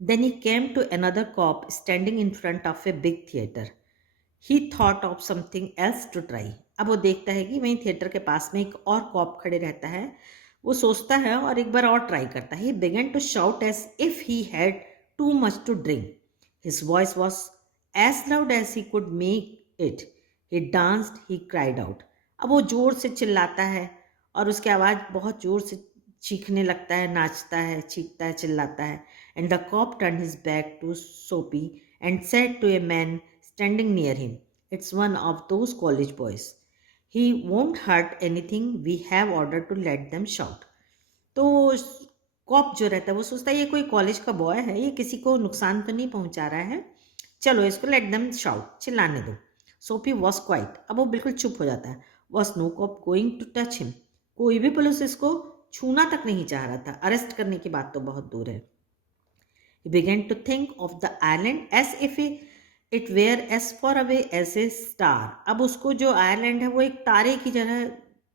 Then he came to another cop standing in front of a big theater. He thought of something else to try. अब वो देखता है कि वहीं theatre के पास में एक और कॉप खड़े रहता है. वो सोचता है और एक बार और ट्राई करता है. He began to shout as if he had too much to drink. His voice was as loud as he could make it. He danced, he cried out. अब वो जोर से चिल्लाता है और उसकी आवाज़ बहुत जोर से चीखने लगता है, नाचता है, चीखता है, चिल्लाता है. And the cop turned his back to Soapy and said to a man standing near him, "It's one of those college boys. He won't hurt anything. We have ordered to let them shout." तो corp जो रहता है वो सोचता है ये कोई college का बॉय है, ये किसी को नुकसान तो नहीं पहुंचा रहा है, चलो इसको लेट देम शाउट, चिल्लाने दो. सोपी वॉज क्वाइट. अब वो बिल्कुल चुप हो जाता है. Was no cop going to touch him. कोई भी पुलिस इसको छूना तक नहीं चाह रहा था. अरेस्ट करने की बात तो बहुत दूर है. He began to think of the island as if it were as far away as a star. अब उसको जो आयरलैंड है वो एक तारे की तरह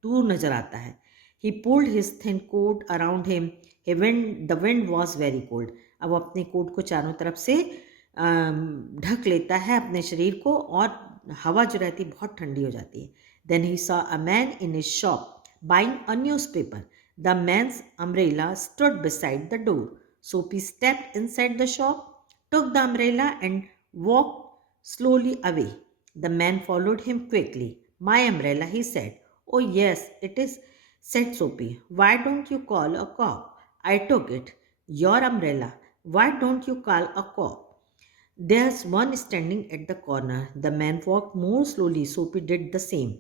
दूर नजर आता है. He pulled his thin coat around him. The wind was very cold. अब वो अपने कोट को चारों तरफ से ढक लेता है अपने शरीर को और हवा जो रहती है बहुत ठंडी हो जाती है. Then he saw a man in his shop buying a newspaper. The man's umbrella stood beside the door. Soapy stepped inside the shop, took the umbrella, and walked slowly away. The man followed him quickly. "My umbrella," he said. "Oh, yes, it is," said Soapy. "Why don't you call a cop?" "I took it." "Your umbrella? Why don't you call a cop?" "There's one standing at the corner." The man walked more slowly. Soapy did the same.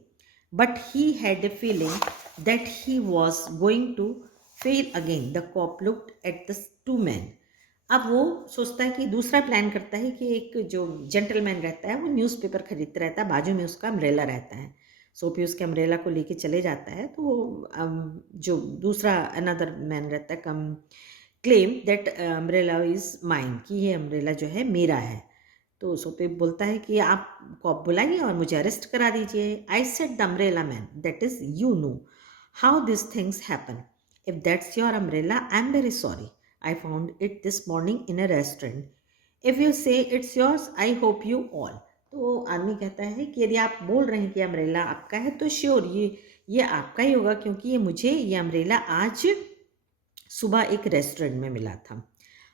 But he had a feeling that he was going to fail again. The cop looked at the two men. अब वो सोचता है कि दूसरा plan करता है कि एक जो जेंटलमैन रहता है वो न्यूज़पेपर खरीदता रहता है, बाजू में उसका अम्ब्रेला रहता है. सोफी उसके अम्ब्रेला को लेके चले जाता है तो जो दूसरा अनदर मैन रहता है come claim that umbrella is mine, कि ये अम्ब्रेला जो है मेरा है. तो सोपे बोलता है कि आप कॉप बुलाइए और मुझे अरेस्ट करा दीजिए. "I said the umbrella man, that is you know how this things happen. If that's your umbrella I am very sorry. I found it this morning in a restaurant. If you say it's yours I hope you all." तो आदमी कहता है कि यदि आप बोल रहे हैं कि अम्ब्रेला आपका है तो श्योर ये आपका ही होगा, क्योंकि ये अम्ब्रेला आज सुबह एक रेस्टोरेंट में मिला था.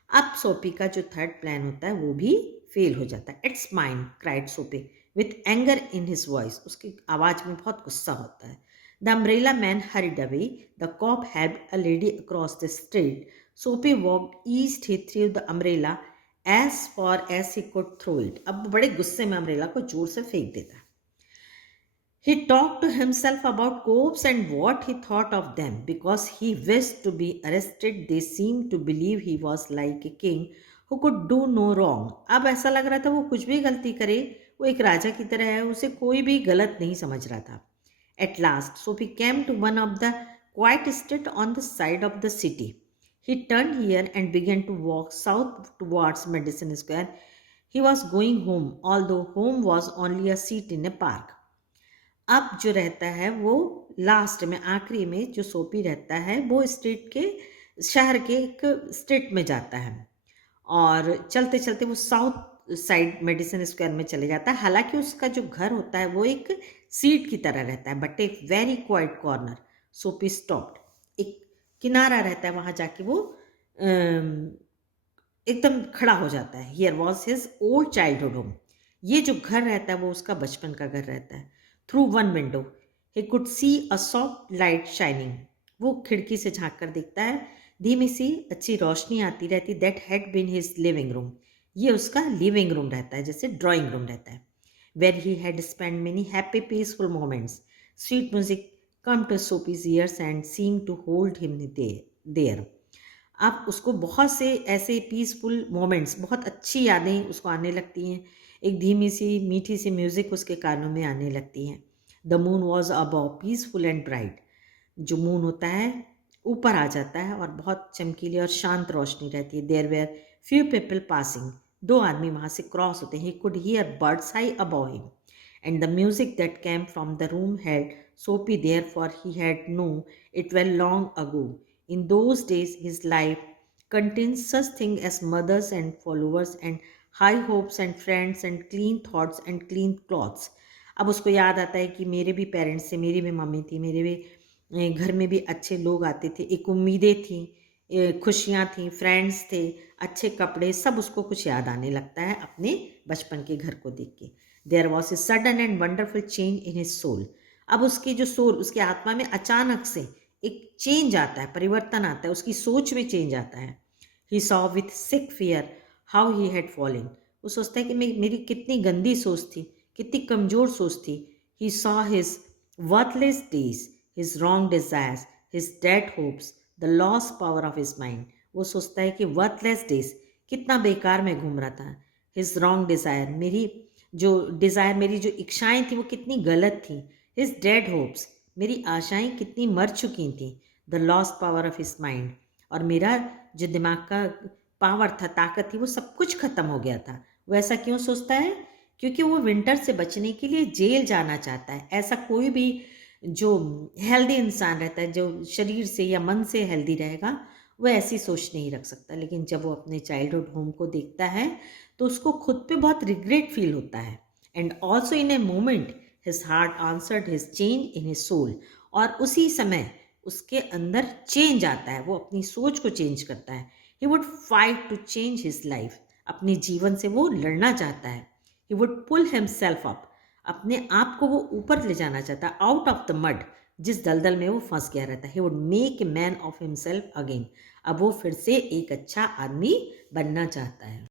अब सोपी का जो थर्ड प्लान होता है वो भी फेल हो जाता है. "It's mine," cried Soapy with anger in his voice. उसकी आवाज में बहुत गुस्सा होता है. The umbrella man hurried away. The cop helped a lady across the street. Soapy walked east. He threw the umbrella as far as he could throw it. अब बड़े गुस्से में अम्ब्रेला को जोर से फेंक देता है. He talked to himself about cops and what he thought of them. Because he wished to be arrested, they seemed to believe he was like a king who could do no wrong. अब ऐसा लग रहा था वो कुछ भी गलती करे वो एक राजा की तरह है, उसे कोई भी गलत नहीं समझ रहा था. At last, Sophie came to one of the quiet streets on the side of the city. He turned here and began to walk south towards Madison Square. He was going home, although home was only a seat in a park. अब जो रहता है वो last में आखिरी में जो सोपी रहता है वो स्ट्रीट के शहर के एक स्ट्रीट में जाता है और चलते चलते वो साउथ साइड मेडिसन स्क्वायर में चले जाता है. हालांकि उसका जो घर होता है वो एक सीट की तरह रहता है, बट एक वेरी क्वाइट कॉर्नर. सोपी स्टॉप्ड. एक किनारा रहता है, वहां जाके वो एकदम खड़ा हो जाता है. Here was his old childhood home. ये जो घर रहता है वो उसका बचपन का घर रहता है. Through one window he could see a soft light shining. वो खिड़की से झांक कर देखता है, धीमी सी अच्छी रोशनी आती रहती. That had been his living room. ये उसका लिविंग रूम रहता है, जैसे ड्राइंग रूम रहता है. Where he had spend many happy peaceful moments. Sweet music come to Soapy's ears and seem to hold him there. अब उसको बहुत से ऐसे पीसफुल मोमेंट्स, बहुत अच्छी यादें उसको आने लगती हैं. एक धीमी सी मीठी सी म्यूज़िक उसके कानों में आने लगती हैं. The moon was above peaceful and bright. जो मून होता है ऊपर आ जाता है और बहुत चमकीली और शांत रोशनी रहती है. There were few people passing. दो आदमी वहाँ से क्रॉस होते हैं. He could hear birds high above him and the music that came from the room had Soapy there, for he had known it well long ago. In those days, his life contains such things as mothers and followers and high hopes and friends and clean thoughts and clean clothes. अब उसको याद आता है कि मेरे भी parents थे, मेरी भी मम्मी थी, मेरे भी घर में भी अच्छे लोग आते थे, एक उम्मीदें थी, खुशियाँ थी, फ्रेंड्स थे, अच्छे कपड़े, सब उसको कुछ याद आने लगता है अपने बचपन के घर को देख के. There was a sudden and wonderful change in his soul. अब उसकी जो सोल, उसके आत्मा में अचानक से एक चेंज आता है, परिवर्तन आता है, उसकी सोच में चेंज आता है. He saw with sick fear how he had fallen. वो सोचता है कि मेरी कितनी गंदी सोच थी, कितनी कमज़ोर सोच थी. He saw his worthless days, his wrong desires, his dead hopes, the loss power of his mind. वो सोचता है कि वर्थलेस डेज, कितना बेकार में घूम रहा था. हिज रॉन्ग डिज़ायर, मेरी जो इच्छाएं थी वो कितनी गलत थी. हिज डेड होप्स, मेरी आशाएं कितनी मर चुकी थी. The lost power of his mind, और मेरा जो दिमाग का पावर था, ताकत थी, वो सब कुछ खत्म हो गया था. वो ऐसा क्यों सोचता है? क्योंकि वो विंटर से बचने के लिए जेल जाना चाहता है. ऐसा कोई भी जो हेल्दी इंसान रहता है, जो शरीर से या मन से हेल्दी रहेगा, वो ऐसी सोच नहीं रख सकता. लेकिन जब वो अपने चाइल्डहुड होम को देखता है तो उसको खुद पे बहुत रिग्रेट फील होता है. And also in a moment his heart answered his change in his soul. और उसी समय उसके अंदर चेंज आता है, वो अपनी सोच को चेंज करता है. He would fight to change his life. अपने जीवन से वो लड़ना चाहता है. He would pull himself up. अपने आप को वो ऊपर ले जाना चाहता है, आउट ऑफ द मड, जिस दलदल में वो फंस गया रहता है. He would make a man of himself again. अब वो फिर से एक अच्छा आदमी बनना चाहता है.